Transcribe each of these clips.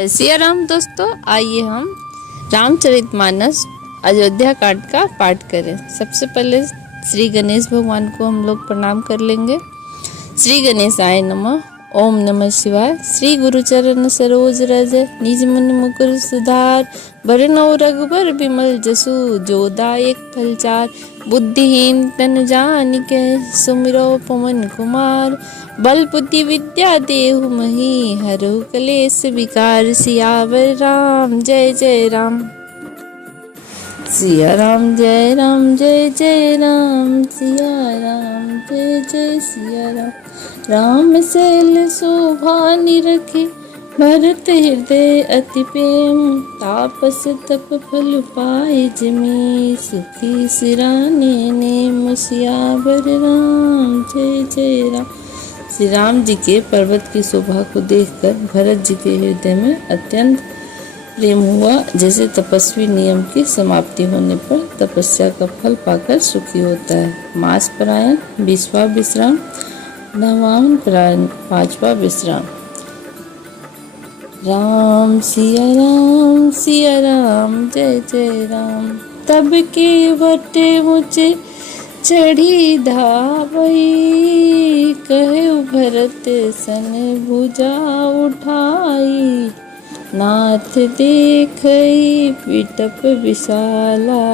सिया राम दोस्तों, आइए हम रामचरितमानस अयोध्या कांड का पाठ करें। सबसे पहले श्री गणेश भगवान को हम लोग प्रणाम कर लेंगे। श्री गणेशाय नमः। ओम नमः शिवाय। श्री गुरु चरण सरोज रज निज मन मुकुर सुधार, बरनौ रघुबर बिमल जसु जो दायक फलचार। बुद्धिहीन तन जानिके सुमिरो पवन कुमार, बल बुद्धि विद्या देहु मही हरहु कलेश विकार। सियावर राम जय जय राम। सिया राम जय राम जय जय राम। सिया राम जय जय सिया राम। राम सैल शोभा निरखे भरत हृदय अति प्रेम, तापस तप फल पाए जिमि सुखी सिराने नेम। सियावर राम जय जय राम। श्री राम जी के पर्वत की शोभा को देखकर भरत जी के हृदय में अत्यंत प्रेम हुआ, जैसे तपस्वी नियम की समाप्ति होने पर तपस्या का फल पाकर सुखी होता है। मास परायण 20वां विश्राम, नवान परायण 5वां विश्राम। राम सिया राम जय जय राम। तब के वटे मुझे चढ़ी धावई, कहे भरत सन भुजा उठाई। नाथ देखई पिटप विशाला,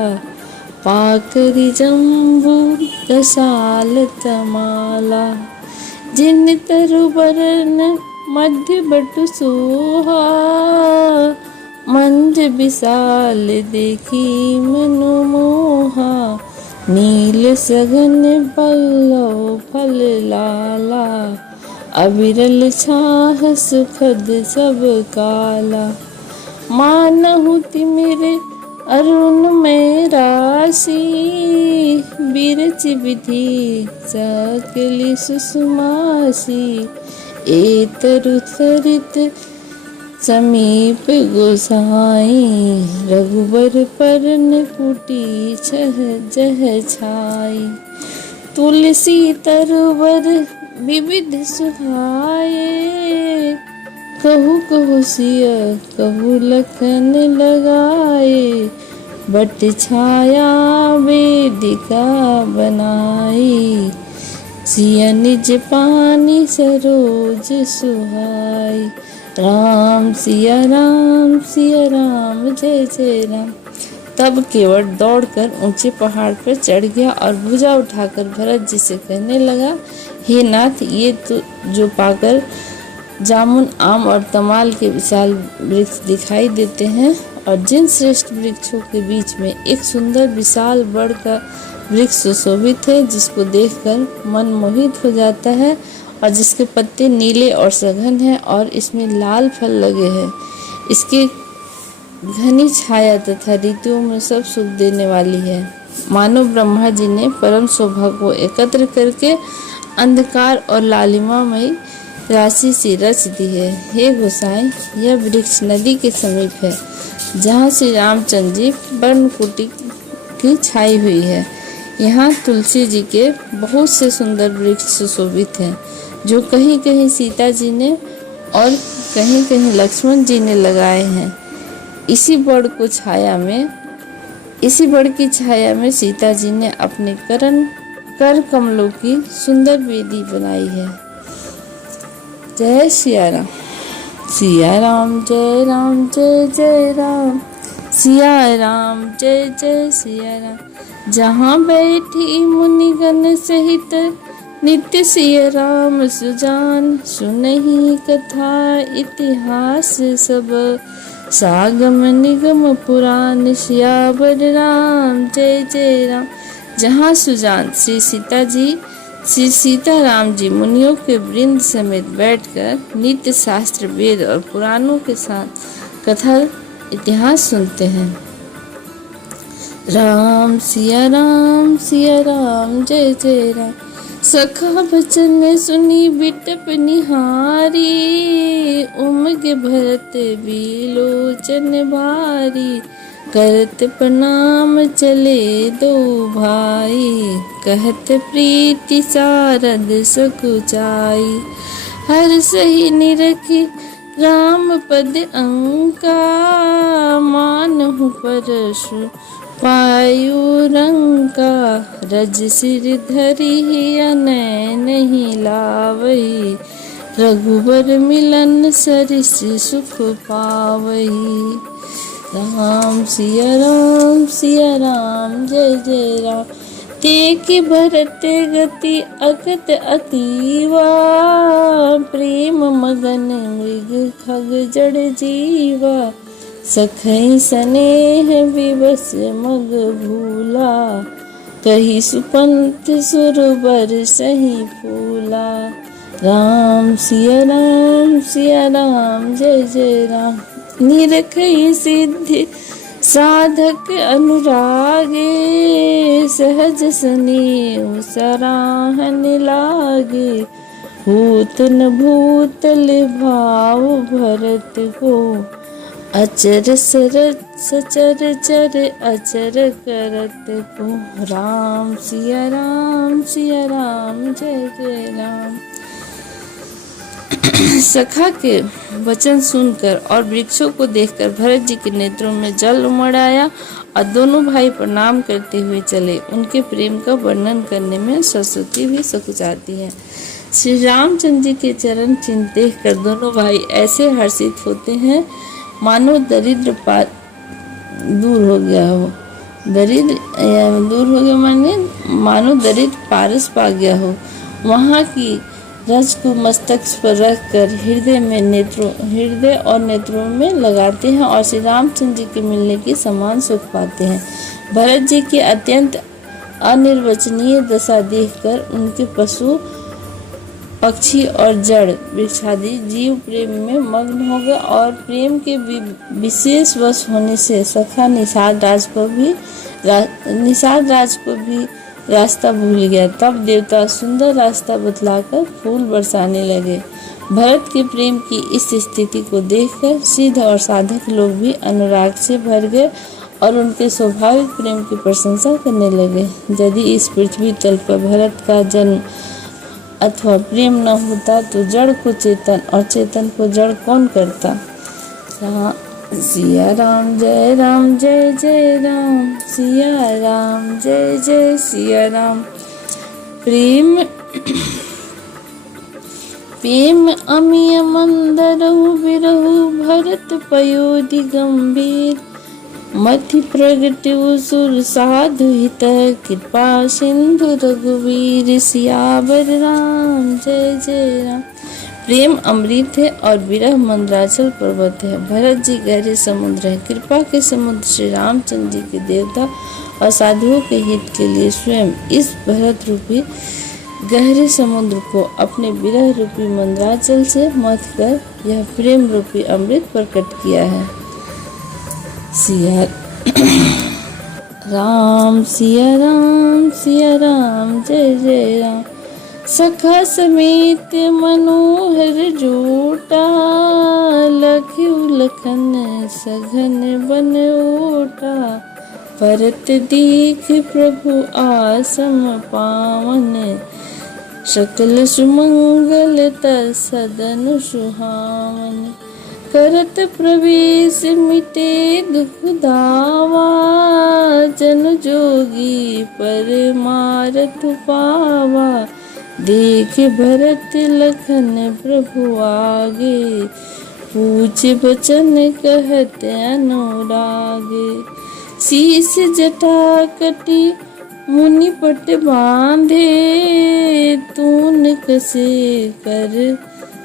पाकरि जम्बू दशाल तमाला। जिन तरु बरन मध्य बटु सोहा, मंज विशाल देखी मनु मोहा। नील सघन पल्लव फल लाला, अविरल छाह सुखद सब काला। मानहु तिमिर अरुण में राशि, बिरच विधि सकली सुषमासी। एतरु सरित समीप गोसाई, रघुबर परन कुटी छह जह छाई। तुलसी तरवर विविध सुहाए, कहु कहु सिय कहु लखन लगाए। बट छाया वेदिका बनाई, सिया निज पानी सरोज सुहाई। राम सिया राम जय जय राम। तब केवट दौड़कर ऊंचे पहाड़ पर चढ़ गया और भुजा उठाकर भरत जी से कहने लगा, हे नाथ, ये तो जो पाकर जामुन आम और तमाल के विशाल वृक्ष दिखाई देते हैं, और जिन श्रेष्ठ वृक्षों के बीच में एक सुंदर विशाल बड़ का वृक्ष सुशोभित है, जिसको देखकर मन मोहित हो जाता है और जिसके पत्ते नीले और सघन हैं और इसमें लाल फल लगे हैं। इसकी घनी छाया तथा ऋतुओं में सब सुख देने वाली है। मानो ब्रह्मा जी ने परम शोभा को एकत्र करके अंधकार और लालिमामयी राशि से रच दी है। हे गोसाई, यह वृक्ष नदी के समीप है, जहाँ श्री रामचंद्र जी पर्णकुटी की छाई हुई है। यहाँ तुलसी जी के बहुत से सुंदर वृक्ष सुशोभित हैं, जो कहीं कहीं सीता जी ने और कहीं कहीं लक्ष्मण जी ने लगाए हैं। इसी बड़ की छाया में सीता जी ने अपने कर कमलों की सुंदर वेदी बनाई है। जय सिया राम। सिया राम जय राम जय जय राम। सिया राम जय जय सिया राम। जहाँ बैठी मुनिगण सहित नित्य सिया राम सुजान, सुनहि कथा इतिहास सब सागम निगम पुराण। सियावर राम जय जय राम। जहाँ सुजान श्री सीताराम जी मुनियों के वृंद समेत बैठकर नित्य शास्त्र वेद और पुराणों के साथ कथा इतिहास सुनते हैं। राम सिया राम जय जय राम। सखा बचन सुनी बिटप निहारी, उमगे भरत बिलोचन भारी। करत प्रणाम चले दो भाई, कहत प्रीति सारद सकुचाई। हर सही निरखी राम पद अंका मानहु परशु पायु रंका। रज सिर धरि अनय नहीं लावई रघुबर मिलन सरिस सुख पावई। राम सिया राम जय जय राम। तेकि भरत गति अकत अतीवा प्रेम मगन मृग खग जड़ जीवा। सखई स्नेह विवश मग भूला कही सुपंथ सुरबर सही फूला। राम सिया राम जय जय राम। निरखई सिद्धि साधक अनुरागे सहज स्नेह सराहन लागे। भूत न भूतल भाव भरत को अचर सचर चर अचर करत को। राम सिया राम जय जय राम। सखा के वचन सुनकर और वृक्षों को देखकर भरत जी के नेत्रों में जल उमड़ आया और दोनों भाई प्रणाम करते हुए चले। उनके प्रेम का वर्णन करने में सरस्वती भी सकुचाती है। श्री रामचंद्र जी के चरण चिन्ह देखकर दोनों भाई ऐसे हर्षित होते हैं मानो दरिद्र दूर हो गया हो। दूर हो गया मानो दरिद्र पारस पा गया हो। वहाँ की रज को मस्तक पर रखकर हृदय और नेत्रों में लगाते हैं और श्री रामचंद्र जी के मिलने की समान सुख पाते हैं। भरत जी की अत्यंत अनिर्वचनीय दशा देखकर उनके पशु पक्षी और जड़ वृक्षादि जीव प्रेम में मग्न हो गए और प्रेम के विशेष वश होने से सखा निषाद राज को भी रास्ता भूल गया। तब देवता सुंदर रास्ता बतलाकर फूल बरसाने लगे। भरत के प्रेम की इस स्थिति को देखकर सिद्ध और साधक लोग भी अनुराग से भर गए और उनके स्वाभाविक प्रेम की प्रशंसा करने लगे। यदि इस पृथ्वी तल पर भरत का जन्म अथवा प्रेम न होता तो जड़ को चेतन और चेतन को जड़ कौन करता। सिया राम जय जय राम। सिया राम जय जय सिया राम। प्रेम अमिय मंदरहु बिरहु भरत पयोधि गंभीर। मति प्रगटु सुर साधु हित कृपा सिंधु रघुवीर। सियावर राम जय जय राम। प्रेम अमृत है और विरह मंदराचल पर्वत है। भरत जी गहरे समुद्र है। कृपा के समुद्र श्री रामचंद्र जी के देवता और साधुओं के हित के लिए स्वयं इस भरत रूपी गहरे समुद्र को अपने विरह रूपी मंदराचल से मथ कर यह प्रेम रूपी अमृत प्रकट किया है। सिया राम जय जय राम। सखा समेत मनोहर जोटा लखु लखन सघन बन ओटा। भरत दीख प्रभु आसम पावन सकल सुमंगल सदन सुहावन। करत प्रवेश मिटे दुख दावा जन जोगी परमारथ पावा। देख भरत लखन प्रभु आगे पूछ बचन कहत अनुरागे। शीस जटा कटी मुनि पट बांधे तून कसे कर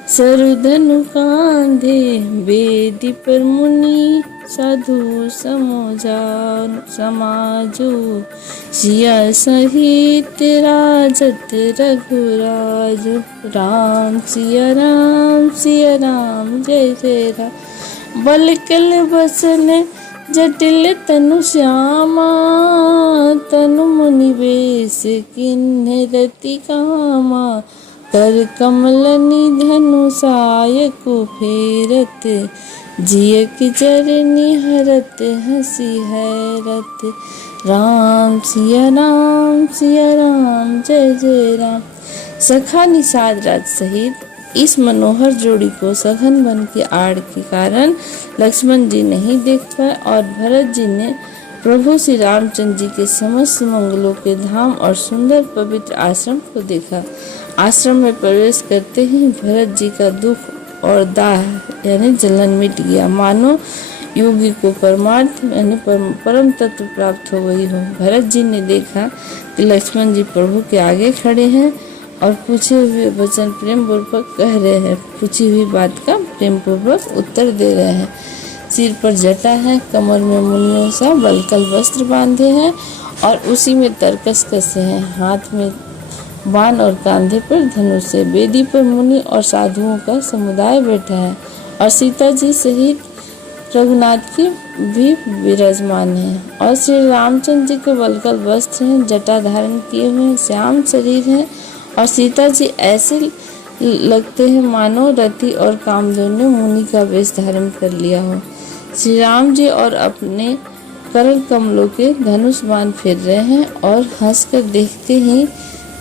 सरुधनु कांधे। वेदी पर मुनि साधु समाजो सिया सहित राजत रघुराज। राम सिया राम जय जय राम। बल कल बसन जटिल तनु श्यामा तनु मुनि वेश किन्ह रति कामा। कर कमल निधनु सायकु फेरत जिय की चरनी हरत हंसी हैरत। राम सिया राम जय जय राम। सखा निषाद राज सहित इस मनोहर जोड़ी को सघन वन की आड़ के कारण लक्ष्मण जी नहीं देख पाए और भरत जी ने प्रभु श्री रामचंद्र जी के समस्त मंगलों के धाम और सुंदर पवित्र आश्रम को देखा। आश्रम में प्रवेश करते ही भरत जी का दुख और दाह यानी जलन मिट गया, मानो योगी को परमार्थ यानी परम तत्व प्राप्त हो गई हो। भरत जी ने देखा कि लक्ष्मण जी प्रभु के आगे खड़े हैं और पूछे हुए वचन प्रेम पूर्वक कह रहे हैं, पूछी हुई बात का प्रेम पूर्वक उत्तर दे रहे हैं। सिर पर जटा है, कमर में मुनियों सा बलकल वस्त्र बांधे हैं और उसी में तरकस कसे हैं, हाथ में बाण और कंधे पर धनुष है। वेदी पर मुनि और साधुओं का समुदाय बैठा है और सीता जी सहित रघुनाथ की भी विराजमान है और श्री रामचंद्र जी के वलकल वस्त्र हैं, जटा धारण किए हुए श्याम शरीर है और सीता जी ऐसे लगते हैं मानो रति और कामदेव ने मुनि का वेश धारण कर लिया हो। श्री राम जी और अपने कर कमलों के धनुष बाण फेर रहे हैं और हंसकर देखते ही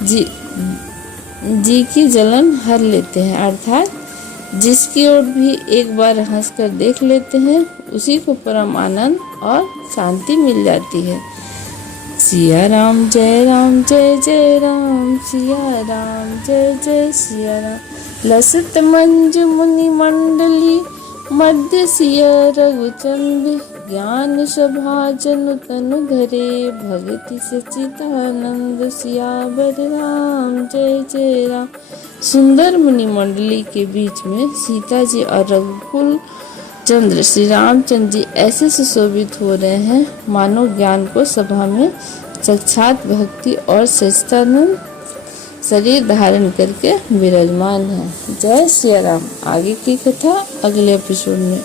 जी की जलन हर लेते हैं, अर्थात जिसकी ओर भी एक बार हंसकर देख लेते हैं उसी को परम आनंद और शांति मिल जाती है। सिया राम जय राम, सिया राम जय जय सिया राम। लसत मंजु मुनि मंडली मध्य सिया रघुचंद, ज्ञान सभा जनु तनु धरे, भगति सचितानंद सियावर राम जय जय राम। सुंदर मुनि मंडली के बीच में सीता जी और रघुकुल चंद्र श्री रामचंद्र जी ऐसे सुशोभित हो रहे हैं मानो ज्ञान को सभा में साक्षात भक्ति और सचितानंद शरीर धारण करके विराजमान है। जय श्री राम। आगे की कथा अगले एपिसोड में।